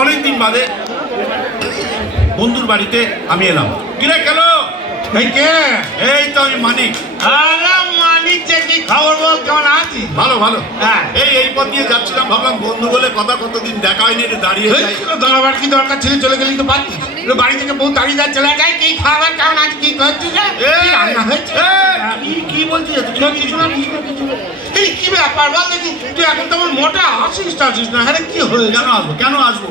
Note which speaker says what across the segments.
Speaker 1: অনেকদিন বাদে বন্ধুর বাড়িতে আমি এলাম। কিরে কেন
Speaker 2: এই
Speaker 1: এই তো আমি মানিক।
Speaker 2: কি খবর বল? কেমন আছিস?
Speaker 1: ভালো ভালো।
Speaker 2: হ্যাঁ।
Speaker 1: এই এই পথ দিয়ে যাচ্ছিলাম ভাবলাম বন্ধু বলে কথা কতদিন দেখা হয়নি একটু দাঁড়িয়ে
Speaker 2: দাঁড়াবার কি দরকার ছিল চলে গেলি তো পারতি বাড়ি থেকে বউ দাঁড়িয়ে চলে যায় কি খাবার কেমন আছে কি করছিস কি রান্না হয়েছে?
Speaker 1: কি- কি বলছিস
Speaker 2: কিছু? না, কিছু কিছু এই কি ব্যাপার বল দেখি তুই এখন তেমন মোটা আসিস টাসিস না? হ্যাঁ কি হয়েছে?
Speaker 1: কেন আসব কেন আসব?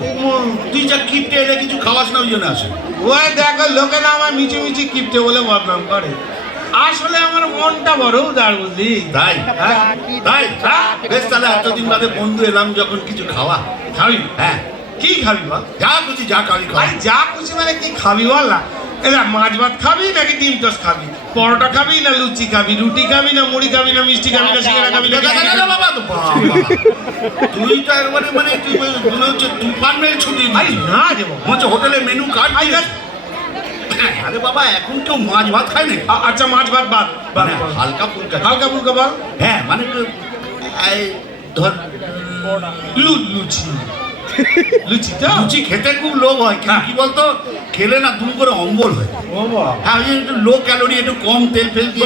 Speaker 1: তুই যা কিপটে এলে কিছু খাওয়াস না ওই জন্য আসে।
Speaker 2: ওই দেখো লোকেরা আমার মিচি মিচি কিপটে বলে বদনাম করে। আসলে আমার মনটা বড় উদার বুঝলি।
Speaker 1: তাই?
Speaker 2: হ্যাঁ?
Speaker 1: তাই? বেশ তাহলে এতদিন বাদে বন্ধু এলাম যখন কিছু খাওয়া।
Speaker 2: খাবি?
Speaker 1: হ্যাঁ।
Speaker 2: কি খাবি বল?
Speaker 1: যা খুশি যা খাবি
Speaker 2: আরে যা খুশি মানে কি খাবি বল না? এলা মাছ ভাত খাবি নাকি ডিম টোস্ট খাবি? পরোটা খাবি না লুচি খাবি? রুটি খাবি না মুড়ি খাবি না মিষ্টি খাবি না সিঙ্গারা খাবি না
Speaker 1: বাবা, তো তুই তো একবারে মানে তুই মনে হচ্ছে তুফান মেরে ছুটি
Speaker 2: না।
Speaker 1: মনে হচ্ছে হোটেলে মেনু কার্ড
Speaker 2: আরে
Speaker 1: বাবা এখন কেউ মাছ ভাত খায় না
Speaker 2: আচ্ছা মাছ ভাত বাদ
Speaker 1: মানে হালকা ফুলকা।
Speaker 2: হালকা ফুলকা
Speaker 1: হ্যাঁ মানে ধর
Speaker 2: লুচি। লুচি
Speaker 1: খেতে খুব লোভ হয়
Speaker 2: হ্যাঁ।
Speaker 1: কি বলতো খেলে না দুম করে অম্বল হয়। হ্যাঁ ওই একটু লো ক্যালোরি একটু কম তেল ফেল দিয়ে।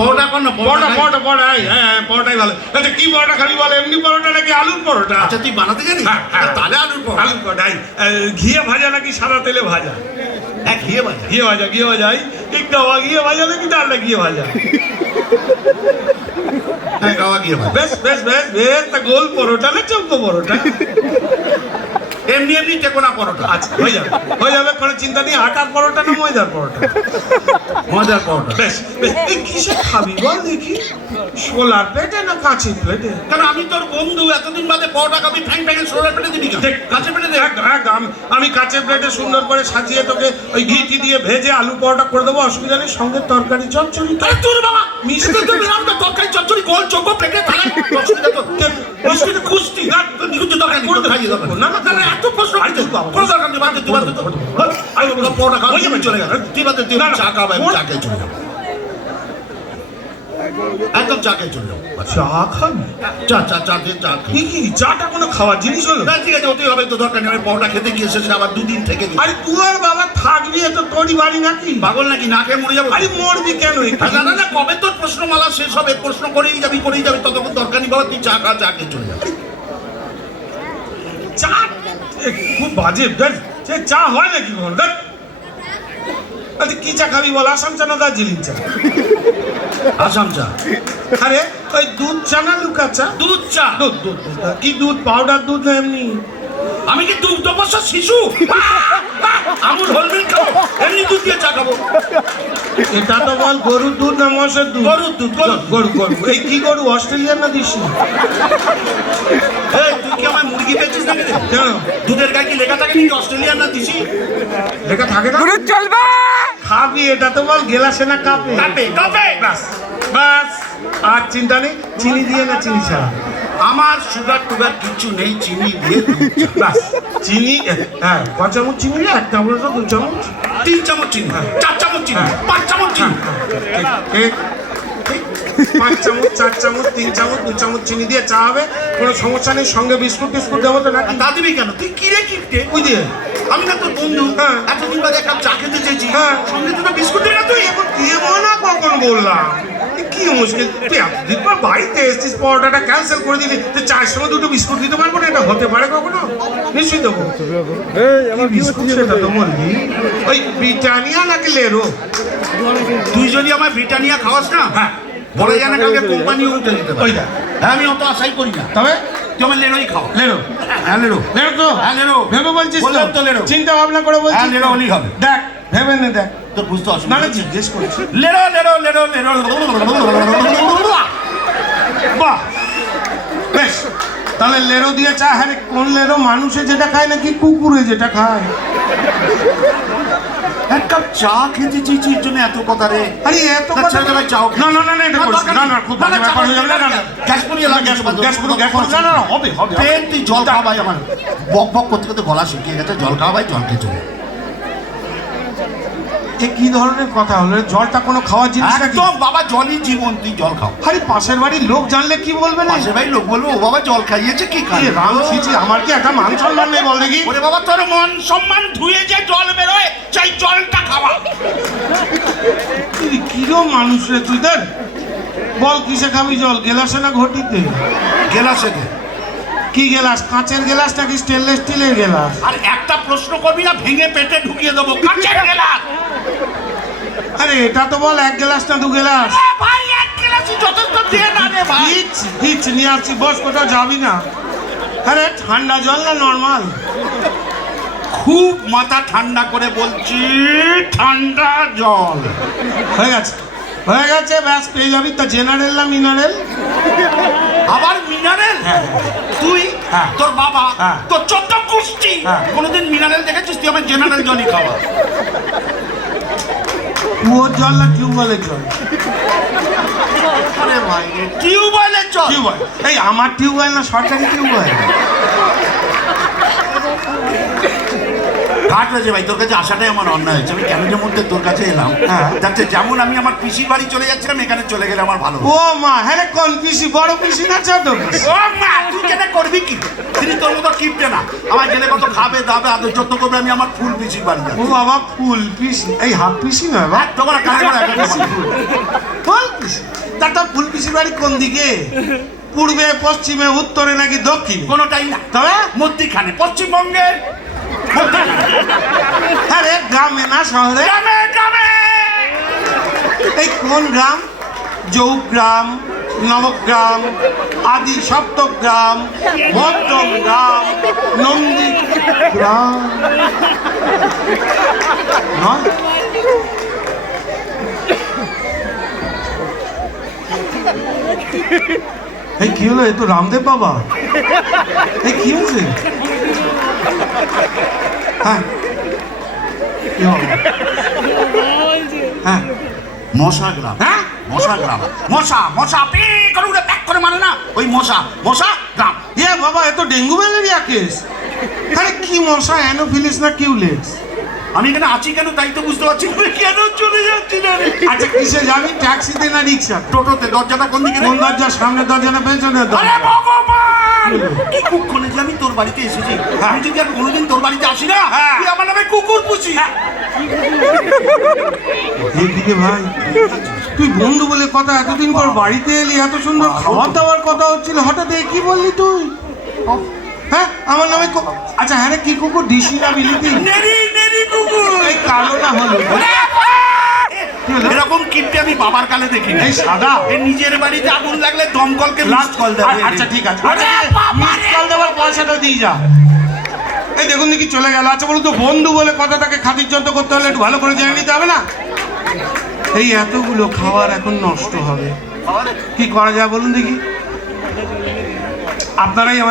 Speaker 1: পরোটা কর না
Speaker 2: পরোটা পরোটা পরোটা হ্যাঁ হ্যাঁ, পরোটাই ভালো। আচ্ছা কি পরোটা খাবি বল এমনি পরোটা নাকি আলুর পরোটা?
Speaker 1: আচ্ছা তুই বানাতে জানিস
Speaker 2: হ্যাঁ।
Speaker 1: তাহলে আলুর পরোটা।
Speaker 2: আলুর পরোটা ঘিয়ে ভাজা নাকি সাদা তেলে ভাজা?
Speaker 1: হ্যাঁ খেয়ে বাজা
Speaker 2: ঘিয়ে ভাজা ঘিয়ে ভাজা এই, ঠিক গিয়ে ভাজা নাকি ডালটা গিয়ে ভাজা
Speaker 1: হ্যাঁ গাওয়া গিয়ে ভাজা
Speaker 2: বেশ বেশ বেশ বেশ তা গোল পরোটা না চম্প পরোটা?
Speaker 1: এমনি এমনি টেকোনা পরোটা।
Speaker 2: আচ্ছা। হয়ে যাবে। হয়ে যাবে কোনো চিন্তা নেই। আটার পরোটা না ময়দার পরোটা?
Speaker 1: মজার পরোটা।
Speaker 2: বেশ বেশ। এই কিসে খাবি? বল দেখি। সোলার প্লেটে না কাঁচের প্লেটে?
Speaker 1: কারণ আমি তোর বন্ধু এতদিন বাদে পরোটা খাবি ঠ্যাং ঠ্যাঙে সোলার পেটে দিবি কেন?
Speaker 2: দেখ,
Speaker 1: পেটে
Speaker 2: একদম আমি কাঁচের প্লেটে সুন্দর করে সাজিয়ে তোকে ওই ঘিটি দিয়ে ভেজে আলু পরোটা করে দেবো অসুবিধা নেই। সঙ্গে তরকারি চচ্চড়ি
Speaker 1: তোর বাবা! মিষ্টি তো তরকারি চচ্চড়ি গোল চোখ প্লেটে তাহলে অসুবিধা তো। মিষ্টি তো কুস্তি দরকার নেই
Speaker 2: করে
Speaker 1: খাইয়ে দরকার
Speaker 2: না, না,
Speaker 1: না না এত প্রশ্ন
Speaker 2: আরে
Speaker 1: কোনো দরকার নেই বাদ তুই বাদ দে তো। পরোটা খাওয়া
Speaker 2: হয়ে
Speaker 1: চলে গেল। তুই বাদ তুই
Speaker 2: না, না,
Speaker 1: চা খাওয়া আমি চা খেয়ে চলে যাব একদম চা খেয়ে চলে যাব
Speaker 2: চা খাবি?
Speaker 1: চা চা চা দিয়ে চা খেয়ে
Speaker 2: কি কি চাটা কোনো খাওয়ার জিনিস হলো?
Speaker 1: না ঠিক আছে হবে তো দরকার নেই আমি পরোটা খেতে গিয়ে শেষে আবার দুদিন থেকে
Speaker 2: আরে তুই আর বাবা থাকবি এ তোরই বাড়ি নাকি?
Speaker 1: পাগল নাকি? না খেয়ে মরে যাব
Speaker 2: আরে মরবি কেন
Speaker 1: না না কবে তোর প্রশ্নমালা শেষ হবে? প্রশ্ন করেই যাবি করেই যাবি ততক্ষণ দরকার নেই বাবা তুই চা খা চা খেয়ে চলে যাবি
Speaker 2: চা? খুব বাজে দেখ সে চা হয় নাকি কখন? দেখ। আচ্ছা কি চা খাবি বল? আসাম চা না দার্জিলিং চা?
Speaker 1: আসাম চা।
Speaker 2: আরে ওই দুধ চা না লুকা চা?
Speaker 1: দুধ চা।
Speaker 2: দুধ দুধ দুধ। কি দুধ? পাউডার দুধ না এমনি?
Speaker 1: আমি কি দুধ বছর শিশু? আমুল হলমিল খাব এমনি দুধ দিয়ে চা খাব।
Speaker 2: এটা তো বল গরুর দুধ না মোষের দুধ?
Speaker 1: গরুর দুধ গরুর
Speaker 2: গরু গরু। এই কি গরু অস্ট্রেলিয়ান না দিস
Speaker 1: এই তুই কি আমার মুরগি পেয়েছিস নাকি রে?
Speaker 2: কেন?
Speaker 1: দুধের গায়ে কি লেখা থাকে নাকি অস্ট্রেলিয়ান না দিছি
Speaker 2: লেখা থাকে না?
Speaker 3: চলবে!
Speaker 2: খাবি এটা তো বল গেলাসে না কাপে?
Speaker 1: কাপে কাপে!
Speaker 2: ব্যাস ব্যাস আর চিন্তা নেই চিনি দিয়ে না চিনি ছাড়া।
Speaker 1: আমার সুগার টুগার কিছু নেই চিনি দিয়ে
Speaker 2: চিনি? হ্যাঁ ক চামচ চিনি এক চামচ তো দু চামচ।
Speaker 1: তিন চামচ চিনি? চার চামচ চিনি?
Speaker 2: হ্যাঁ।
Speaker 1: পাঁচ চামচ চিনি?
Speaker 2: ঠিক। পাঁচ চামচ চার চামচ তিন চামচ দু চামচ চিনি দিয়ে চা হবে। কোনো সমস্যা নেই সঙ্গে বিস্কুট টিস্কুট দেবো তো নাকি
Speaker 1: তা দিবি কেন? তুই কি রে কিপটে?
Speaker 2: বুঝ দিয়ে
Speaker 1: আমি না তোর বন্ধু।
Speaker 2: হ্যাঁ।
Speaker 1: এতদিন বাদে এক কাপ চা খেতে চেয়েছি।
Speaker 2: হ্যাঁ।
Speaker 1: সঙ্গে দুটো বিস্কুট দে না তুই?
Speaker 2: এখন দেবো না কখন বললাম? কি মুশকিল। তুই এতদিন পর বাড়িতে এসছিস পরোটাটা ক্যান্সেল করে দিলি তুই চায়ের সময় দুটো বিস্কুট দিতে পারব না? এটা হতে পারে কখনো? নিশ্চয়ই দেবো। বিস্কুট সেটা তো বলবি ওই ব্রিটানিয়া নাকি লেরো?
Speaker 1: তুই যদি আমার ব্রিটানিয়া খাওয়াস না
Speaker 2: হ্যাঁ।
Speaker 1: বলে যায় না কালকে কোম্পানি উঠে দিতে পারে। হ্যাঁ আমি অত আশাই করি না।
Speaker 2: তবে?
Speaker 1: তুই আমার লেরোই খাও।
Speaker 2: লেরো।
Speaker 1: হ্যাঁ লেরো।
Speaker 2: লেরো তো?
Speaker 1: হ্যাঁ লেরো।
Speaker 2: ভেবে বলছিস
Speaker 1: তো? লেরো।
Speaker 2: চিন্তা ভাবনা করে
Speaker 1: হ্যাঁ লেরো হলেই হবে।
Speaker 2: দেখ ভেবে নে দেখ।
Speaker 1: তোর বুঝতে অসুবিধা
Speaker 2: না জিজ্ঞেস করছি।
Speaker 1: লেরো লেরো লেরো লেরো।
Speaker 2: বাহ। বেশ তাহলে লেরো দিয়ে চা হ্যাঁ কোন লেরো? মানুষে যেটা খায় নাকি কুকুরে যেটা খায়?
Speaker 1: এক কাপ চা খেতে চেয়েছি এর জন্য এত কথা রে।
Speaker 2: আরে এত কথা
Speaker 1: চাও
Speaker 2: না না না না এটা
Speaker 1: না,
Speaker 2: করিস না। না খুব বাজে ব্যাপার হয়ে যাবে না
Speaker 1: গ্যাস লাগবে,
Speaker 2: গ্যাস
Speaker 1: গ্যাস
Speaker 2: গ্যাস পুরো গ্যাস না না না, হবে হবে।
Speaker 1: পেন জল খাওয়া ভাই আমার বক বক করতে করতে গলা শুকিয়ে গেছে জল খাওয়া ভাই জল খেয়ে চলে।
Speaker 2: এ কি ধরনের কথা হলো? জলটা কোনো খাওয়ার জিনিস নাকি?
Speaker 1: একদম বাবা জলই জীবন তুই জল খাও।
Speaker 2: আরে পাশের বাড়ির লোক জানলে কি বলবে না
Speaker 1: পাশে ভাই লোক বলব ও বাবা জল খাইয়েছে কি খাই
Speaker 2: রাম ছিছি আমার কি একটা মান সম্মান নেই বল দেখি?
Speaker 1: ওরে বাবা তোর মন সম্মান ধুয়ে যে জল বেরোয় চাই জলটা খাওয়া।
Speaker 2: তুই কিরম মানুষ রে তুই দেখ। বল কিসে খাবি জল? গেলাসে না ঘটিতে?
Speaker 1: গেলাসে দে।
Speaker 2: কি গেলাস? কাঁচের গেলাস নাকি স্টেনলেস স্টিলের গেলাস?
Speaker 1: আর একটা প্রশ্ন করবি না ভেঙে পেটে ঢুকিয়ে দেবো। কাঁচের গেলাস!
Speaker 2: আরে এটা তো বল এক গেলাস না দু গেলাস?
Speaker 1: ভাই এক গেলাসই যথেষ্ট দিয়ে না রে ভাই।
Speaker 2: দিচ্ছি দিচ্ছি নিয়ে আসছি বস কোথাও যাবি না। আরে ঠান্ডা জল না নর্মাল
Speaker 1: খুব মাথা ঠান্ডা করে বলছি ঠান্ডা জল।
Speaker 2: হয়ে গেছে। হয়ে গেছে ব্যাস পেয়ে যাবি। তা জেনারেল না মিনারেল
Speaker 1: আবার মিনারেল?
Speaker 2: হ্যাঁ।
Speaker 1: তুই
Speaker 2: হ্যাঁ।
Speaker 1: তোর বাবা
Speaker 2: হ্যাঁ।
Speaker 1: তোর চোদ্দ কুষ্টি।
Speaker 2: হ্যাঁ।
Speaker 1: কোনোদিন মিনারেল দেখেছিস? তুই আমার জেনারেল জলই খাওয়া
Speaker 2: কুয়োর জল না টিউবওয়েলের জল?
Speaker 1: ভাই টিউবওয়েলের জল?
Speaker 2: টিউবওয়েল। এই আমার টিউবওয়েল না সরকারি টিউবওয়েল?
Speaker 1: ঘাট হয়েছে ভাই তোর কাছে আসাটাই আমার অন্যায় হয়েছে। আমি কেন যে মধ্যে তোর কাছে এলাম?
Speaker 2: হ্যাঁ।
Speaker 1: যাতে যেমন আমি আমার পিসির বাড়ি চলে যাচ্ছিলাম এখানে চলে গেলে আমার ভালো
Speaker 2: ও মা হ্যাঁ কোন পিসি? বড় পিসি না ছোট
Speaker 1: ও মা তুই কেন করবি কি? তিনি তোর মতো কিপটে না। আমার গেলে কত খাবে দাবে আদর যত্ন করবে আমি আমার ফুল পিসির বাড়ি
Speaker 2: ও বাবা ফুল পিসি? এই হাফ পিসি নয় বা
Speaker 1: তোমার কানে পিসি।
Speaker 2: ফুল পিসি? তা তোর ফুল পিসির বাড়ি কোন দিকে? পূর্বে পশ্চিমে উত্তরে নাকি দক্ষিণে?
Speaker 1: কোনোটাই না।
Speaker 2: তবে?
Speaker 1: মধ্যিখানে পশ্চিমবঙ্গের মধ্যিখানে।
Speaker 2: হ্যাঁ রে গ্রামে না শহরে?
Speaker 1: গ্রামে গ্রামে!
Speaker 2: এই কোন গ্রাম? যৌগ্রাম নবগ্রাম আদি সপ্তগ্রাম মধ্যম গ্রাম নন্দী গ্রাম এই কি হলো? এ তো রামদেব বাবা। এই কি হয়েছে? হ্যাঁ। হ্যাঁ।
Speaker 1: মশা গ্রাম।
Speaker 2: হ্যাঁ?
Speaker 1: মশা গ্রাম। মশা মশা পি করে উড়ে প্যাক করে মানে না। ওই মশা মশা গ্রাম।
Speaker 2: এ বাবা এ তো ডেঙ্গু ম্যালেরিয়া কেস। আরে কি মশা অ্যানোফিলিস না কিউলেক্স?
Speaker 1: আমি এখানে আছি কেন? তাই তো বুঝতে পারছি না। কেন চলে যাচ্ছি না রে?
Speaker 2: আচ্ছা কিসে যাবি? ট্যাক্সিতে না রিক্সা?
Speaker 1: টোটোতে। দরজাটা কোন দিকে?
Speaker 2: কোন দরজা সামনে দরজা না
Speaker 1: আরে ভগবান! কি তোর বাড়িতে এসেছি। আমি যদি আর কোনোদিন তোর বাড়িতে আসি না
Speaker 2: হ্যাঁ।
Speaker 1: তুই আমার নামে কুকুর পুষি
Speaker 2: এদিকে ভাই তুই বন্ধু বলে কথা এতদিন পর বাড়িতে এলি এত সুন্দর খাবার দাবার কথা হচ্ছিল হঠাৎ এ কি বললি তুই? হ্যাঁ আমার নামে আচ্ছা হ্যাঁ রে কি কুকুর? ডিসি না বিলিতি?
Speaker 1: নেরি নেরি কুকুর।
Speaker 2: এই কালো না হলো?
Speaker 1: এরকম কিপটে আমি বাবার কালে দেখি
Speaker 2: এই সাদা?
Speaker 1: এ নিজের বাড়িতে আগুন লাগলে দমকলকে লাস্ট কল দেবে।
Speaker 2: আচ্ছা ঠিক আছে। মিস! কল যা। এই দেখুন দেখি চলে গেল। আচ্ছা বলুন তো, বন্ধু বলে কথাটাকে খাতির যন্ত্র করতে হলে একটু ভালো করে জেনে নিতে হবে না? এই এতগুলো খাবার এখন নষ্ট হবে। কি করা যায় বলুন দেখি। আপনারাই আমার